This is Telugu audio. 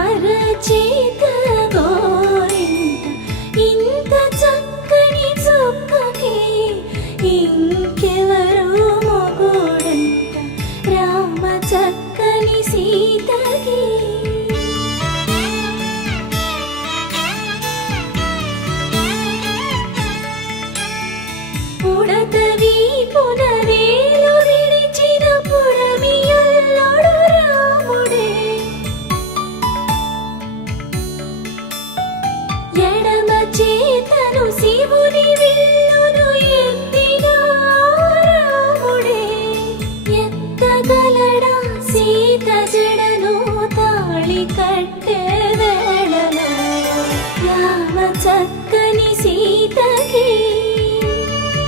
అరచేత గోరింట ఇంత చక్కని చుక్కకి ఇంకెవరు మొగుడంట రామ చక్కని సీతకి. ఉడత వీపున